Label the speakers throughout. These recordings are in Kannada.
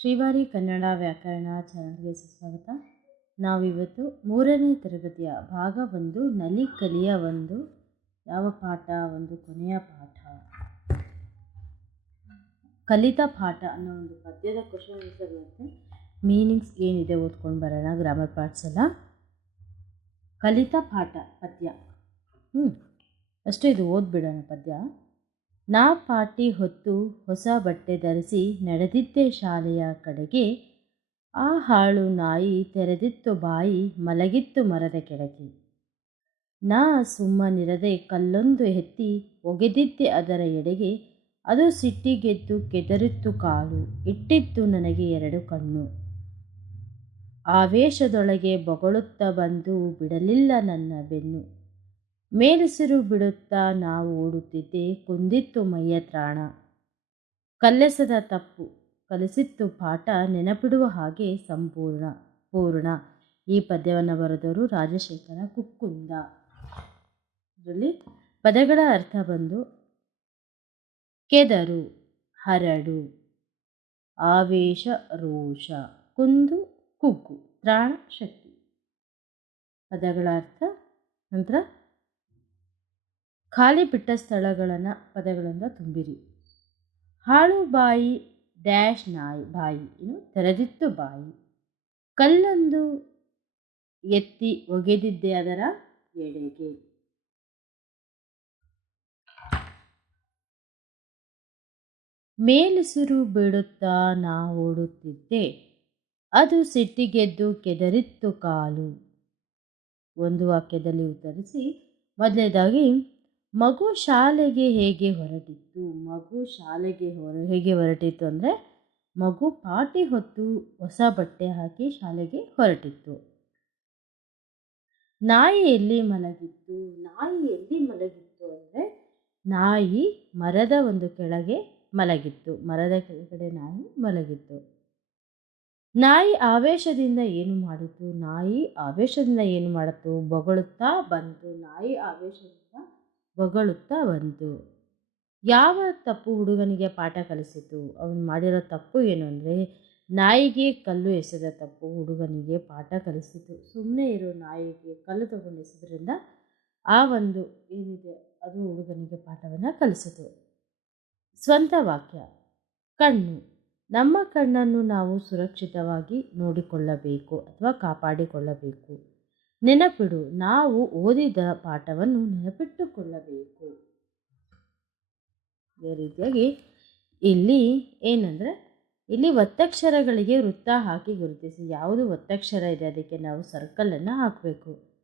Speaker 1: ಶ್ರೀವಾರಿ ಕನ್ನಡ ವ್ಯಾಕರಣ ಚಾನಲ್ಗೆ ಸುಸ್ವಾಗತ. ನಾವಿವತ್ತು ಮೂರನೇ ತರಗತಿಯ ಭಾಗ ಒಂದು ನಲಿ ಕಲಿಯ ಒಂದು, ಯಾವ ಪಾಠ? ಒಂದು ಕೊನೆಯ ಪಾಠ. ಕಲಿತ ಪಾಠ ಅನ್ನೋ ಒಂದು ಪದ್ಯದ ಕ್ವಶನ್ ಆನ್ಸರ್ ಬರುತ್ತೆ. ಮೀನಿಂಗ್ಸ್ ಏನಿದೆ ಓದ್ಕೊಂಡು ಬರೋಣ ಗ್ರಾಮರ್ ಪಾರ್ಟ್ಸ್ ಎಲ್ಲ. ಕಲಿತ ಪಾಠ ಪದ್ಯ. ಹ್ಞೂ ಅಷ್ಟೇ ಇದು ಓದ್ಬಿಡೋಣ ಪದ್ಯ. ನಾ ಪಾಟಿ ಹೊತ್ತು ಹೊಸ ಬಟ್ಟೆ ಧರಿಸಿ ನಡೆದಿದ್ದೆ ಶಾಲೆಯ ಕಡೆಗೆ. ಆ ಹಾಳು ನಾಯಿ ತೆರೆದಿತ್ತು ಬಾಯಿ, ಮಲಗಿತ್ತು ಮರದ ಕೆಳಗೆ. ನಾ ಸುಮ್ಮನಿರದೆ ಕಲ್ಲೊಂದು ಎತ್ತಿ ಒಗೆದಿದ್ದೆ ಅದರ ಎಡೆಗೆ. ಅದು ಸಿಟ್ಟಿಗೆದ್ದು ಕೆದರಿತ್ತು ಕಾಲು, ಇಟ್ಟಿತ್ತು ನನಗೆ ಎರಡು ಕಣ್ಣು. ಆವೇಶದೊಳಗೆ ಬೊಗಳುತ್ತಾ ಬಂದು ಬಿಡಲಿಲ್ಲ ನನ್ನ ಬೆನ್ನು. ಮೇಲಿಸಿರು ಬಿಡುತ್ತಾ ನಾವು ಓಡುತ್ತಿದ್ದೆ ಕುಂದಿತ್ತು ಮೈಯ ತ್ರಾಣ. ಕಲ್ಲೆಸದ ತಪ್ಪು, ಕಲಿಸಿತ್ತು ಪಾಠ ನೆನಪಿಡುವ ಹಾಗೆ ಸಂಪೂರ್ಣ, ಪೂರ್ಣ. ಈ ಪದ್ಯವನ್ನು ಬರೆದವರು ರಾಜಶೇಖರ ಕುಕ್ಕುಂದ. ಇದರಲ್ಲಿ ಪದಗಳ ಅರ್ಥ ಬಂದು, ಕೆದರು, ಹರಡು, ಆವೇಶ, ರೋಷ, ಕುಂದು, ಕುಗ್ಗು, ತ್ರಾಣ, ಶಕ್ತಿ. ಪದಗಳ ಅರ್ಥ, ನಂತರ ಖಾಲಿ ಬಿಟ್ಟ ಸ್ಥಳಗಳನ್ನು ಪದಗಳಿಂದ ತುಂಬಿರಿ. ಹಾಳು ಬಾಯಿ, ಡ್ಯಾಶ್ ನಾಯಿ, ಬಾಯಿ, ಇನ್ನು ತೆರೆದಿತ್ತು ಬಾಯಿ. ಕಲ್ಲೊಂದು ಎತ್ತಿ ಒಗೆದಿದ್ದೆ ಅದರ ಎಡೆಗೆ ಮೇಲಿಸುರು ಬಿಡುತ್ತಾ ನಾ ಓಡುತ್ತಿದ್ದೆ. ಅದು ಸಿಟ್ಟಿಗೆದ್ದು ಕೆದರಿತ್ತು ಕಾಲು. ಒಂದು ವಾಕ್ಯದಲ್ಲಿ ಉತ್ತರಿಸಿ, ಮೊದಲನೇದಾಗಿ ಮಗು ಶಾಲೆಗೆ ಹೇಗೆ ಹೊರಟಿತ್ತು? ಮಗು ಶಾಲೆಗೆ ಹೊರ, ಹೇಗೆ ಹೊರಟಿತ್ತು ಅಂದರೆ, ಮಗು ಪಾಟಿ ಹೊತ್ತು ಹೊಸ ಬಟ್ಟೆ ಹಾಕಿ ಶಾಲೆಗೆ ಹೊರಟಿತ್ತು. ನಾಯಿ ಎಲ್ಲಿ ಮಲಗಿತ್ತು? ನಾಯಿ ಎಲ್ಲಿ ಮಲಗಿತ್ತು ಅಂದರೆ, ನಾಯಿ ಮರದ ಒಂದು ಕೆಳಗೆ ಮಲಗಿತ್ತು. ಮರದ ಕೆಳಗಡೆ ನಾಯಿ ಮಲಗಿತ್ತು. ನಾಯಿ ಆವೇಶದಿಂದ ಏನು ಮಾಡಿತು? ನಾಯಿ ಆವೇಶದಿಂದ ಏನು ಮಾಡಿತು? ಬೊಗಳುತ್ತಾ ಬಂತು. ನಾಯಿ ಆವೇಶದಿಂದ ಬೊಗಳುತ್ತಾ ಬಂತು ಯಾವ ತಪ್ಪು ಹುಡುಗನಿಗೆ ಪಾಠ ಕಲಿಸಿತು ಅವನು ಮಾಡಿರೋ ತಪ್ಪು ಏನು ಅಂದರೆ, ನಾಯಿಗೆ ಕಲ್ಲು ಎಸೆದ ತಪ್ಪು ಹುಡುಗನಿಗೆ ಪಾಠ ಕಲಿಸಿತು ಸುಮ್ಮನೆ ಇರೋ ನಾಯಿಗೆ ಕಲ್ಲು ತಗೊಂಡು ಎಸೆದ್ರಿಂದ ಆ ಒಂದು ಏನಿದೆ, ಅದು ಹುಡುಗನಿಗೆ ಪಾಠವನ್ನು ಕಲಿಸಿತು ಸ್ವಂತ ವಾಕ್ಯ, ಕಣ್ಣು, ನಮ್ಮ ಕಣ್ಣನ್ನು ನಾವು ಸುರಕ್ಷಿತವಾಗಿ ನೋಡಿಕೊಳ್ಳಬೇಕು ಅಥವಾ ಕಾಪಾಡಿಕೊಳ್ಳಬೇಕು. ನೆನಪಿಡು, ನಾವು ಓದಿದ ಪಾಠವನ್ನು ನೆನಪಿಟ್ಟುಕೊಳ್ಳಬೇಕು. ಇದೇ ರೀತಿಯಾಗಿ ಇಲ್ಲಿ ಏನಂದರೆ, ಇಲ್ಲಿ ಒತ್ತಕ್ಷರಗಳಿಗೆ ವೃತ್ತ ಹಾಕಿ ಗುರುತಿಸಿ. ಯಾವುದು ಒತ್ತಕ್ಷರ ಇದೆ? ಅದಕ್ಕೆ ನಾವು ಸರ್ಕಲನ್ನು ಹಾಕಬೇಕು.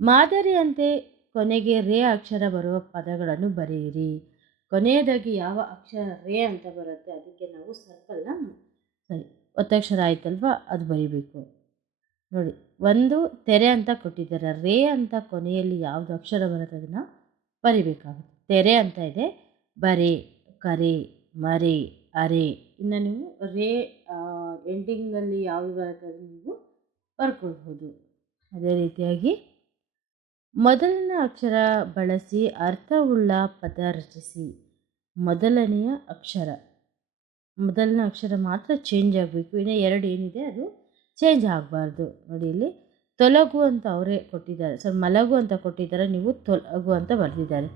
Speaker 1: ಮಾದರಿಯಂತೆ ಕೊನೆಗೆ ರೇ ಅಕ್ಷರ ಬರುವ ಪದಗಳನ್ನು ಬರೆಯಿರಿ. ಕೊನೆಯದಾಗಿ ಯಾವ ಅಕ್ಷರ ರೇ ಅಂತ ಬರುತ್ತೆ, ಅದಕ್ಕೆ ನಾವು ಸರ್ಕಲ್ನ ಸರಿ ಒತ್ತಕ್ಷರ ಆಯ್ತಲ್ವಾ? ಅದು ಬರಿಬೇಕು. ನೋಡಿ, ಒಂದು ತೆರೆ ಅಂತ ಕೊಟ್ಟಿದ್ದಾರೆ. ರೇ ಅಂತ ಕೊನೆಯಲ್ಲಿ ಯಾವುದು ಅಕ್ಷರ ಬರುತ್ತೆ ಅದನ್ನು ಬರಿಬೇಕಾಗುತ್ತೆ. ತೆರೆ ಅಂತ ಇದೆ. ಬರೆ, ಕರೆ, ಮರೆ, ಅರೆ. ಇನ್ನು ನೀವು ರೇ ಎಂಡಿಂಗಲ್ಲಿ ಯಾವುದು ಬರುತ್ತೆ ಅದನ್ನು ನೀವು ಬರ್ಕೊಳ್ಬೋದು. ಅದೇ ರೀತಿಯಾಗಿ ಮೊದಲನೇ ಅಕ್ಷರ ಬಳಸಿ ಅರ್ಥವುಳ್ಳ ಪದ ರಚಿಸಿ. ಮೊದಲನೆಯ ಅಕ್ಷರ. ಮೊದಲನೇ ಅಕ್ಷರ ಮಾತ್ರ ಚೇಂಜ್ ಆಗಬೇಕು. ಇನ್ನು ಎರಡು ಏನಿದೆ ಅದು ಚೇಂಜ್ ಆಗಬಾರ್ದು ನೋಡಿ ಇಲ್ಲಿ. ತೊಲಗು ಅಂತ ಅವರೇ ಕೊಟ್ಟಿದ್ದಾರೆ. ಸೊ ಮಲಗು ಅಂತ ಕೊಟ್ಟಿದ್ದಾರೆ. ನೀವು ತೊಲಗು ಅಂತ ಬರೆದಿದ್ದಾರೆ.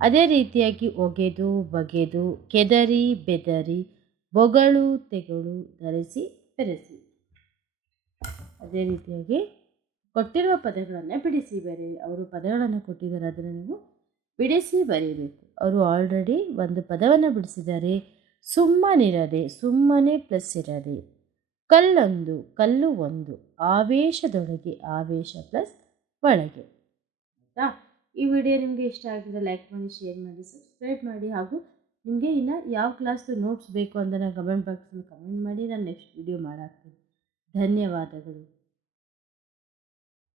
Speaker 1: ಅದೇ ರೀತಿಯಾಗಿ ಒಗೆದು, ಬಗೆದು, ಕೆದರಿ, ಬೆದರಿ, ಬೊಗಳು, ತೆಗಳು ಧರಿಸಿ ಬೆರೆಸಿ. ಅದೇ ರೀತಿಯಾಗಿ ಕೊಟ್ಟಿರುವ ಪದಗಳನ್ನು ಬಿಡಿಸಿ ಬರೀ. ಅವರು ಪದಗಳನ್ನು ಕೊಟ್ಟಿದ್ದಾರೆ. ಅದನ್ನು ನೀವು ಬಿಡಿಸಿ ಬರೀಬೇಕು. ಅವರು ಆಲ್ರೆಡಿ ಒಂದು ಪದವನ್ನು ಬಿಡಿಸಿದ್ದಾರೆ. ಸುಮ್ಮನಿರದೆ, ಸುಮ್ಮನೆ ಪ್ಲಸ್ ಇರದೆ. ಕಲ್ಲೊಂದು, ಕಲ್ಲು ಒಂದು, ಆವೇಶದೊಳಗೆ ಆವೇಶ ಪ್ಲಸ್ ಒಳಗೆ. ಆಯಿತಾ? ಈ ವಿಡಿಯೋ ನಿಮಗೆ ಇಷ್ಟ ಆಗಿದ್ರೆ ಲೈಕ್ ಮಾಡಿ ಶೇರ್ ಮಾಡಿ ಸಬ್ಸ್ಕ್ರೈಬ್ ಮಾಡಿ ಹಾಗೂ ನಿಮಗೆ ಇನ್ನು ಯಾವ ಕ್ಲಾಸ್ದು ನೋಟ್ಸ್ ಬೇಕು ಅಂತ ನಾನು ಕಮೆಂಟ್ ಬಾಕ್ಸಲ್ಲಿ ಕಮೆಂಟ್ ಮಾಡಿ, ನಾನು ನೆಕ್ಸ್ಟ್ ವಿಡಿಯೋ ಮಾಡಾಕ್ತೀನಿ. ಧನ್ಯವಾದಗಳು.